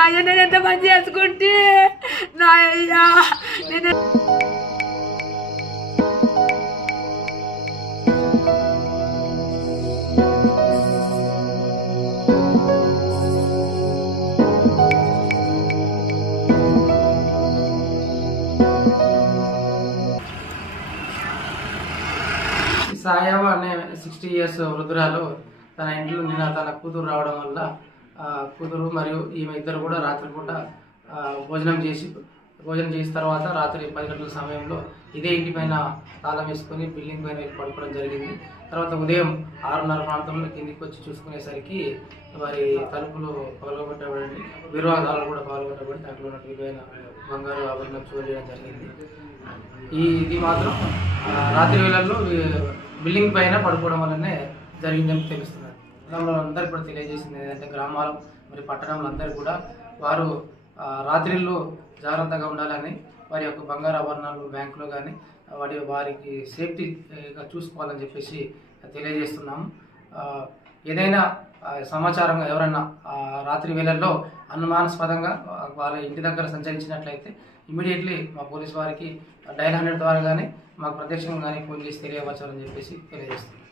నా అయ్య నేను ఎంత మంచి చేసుకుంటే నా అయ్యా నేను సాయవ అనే 60 years వృద్ధురాలు తన ఇంట్లో నిన్న తన కూతురు రావడం వల్ల కూతురు మరియు ఈమె ఇద్దరు కూడా రాత్రిపూట భోజనం చేసిన తర్వాత రాత్రి 10 గంటల సమయంలో ఇదే ఇంటి పైన తాళం వేసుకొని బిల్డింగ్ పైన పడుకోవడం జరిగింది. తర్వాత ఉదయం 6:30 ప్రాంతంలో కిందికి వచ్చి చూసుకునేసరికి వారి తలుపులు పగలగొట్టబడి విరోధాలు కూడా పగలగొట్టబడి దాంట్లో ఉన్న విలువైన బంగారు ఆభరణం చోటు చేయడం జరిగింది. ఇది మాత్రం రాత్రి వేళల్లో బిల్డింగ్ పైన పడుకోవడం వల్లనే జరిగిందని తెలుస్తున్నారు. గ్రామంలో అందరికీ కూడా తెలియజేసింది ఏంటంటే గ్రామాలు మరి పట్టణంలో అందరూ కూడా వారు రాత్రిళ్ళు జాగ్రత్తగా ఉండాలని వారి యొక్క బంగారు ఆభరణాలు బ్యాంకులో కానీ వారికి సేఫ్టీగా చూసుకోవాలని చెప్పేసి తెలియజేస్తున్నాము. ఏదైనా సమాచారం ఎవరైనా రాత్రి వేళల్లో అనుమానాస్పదంగా వాళ్ళ ఇంటి దగ్గర సంచరించినట్లయితే ఇమీడియట్లీ మా పోలీస్ వారికి డయల్ 100 ద్వారా కానీ మాకు ప్రత్యక్షంగా కానీ ఫోన్ చేసి తెలియవచ్చాలని చెప్పేసి తెలియజేస్తున్నాం.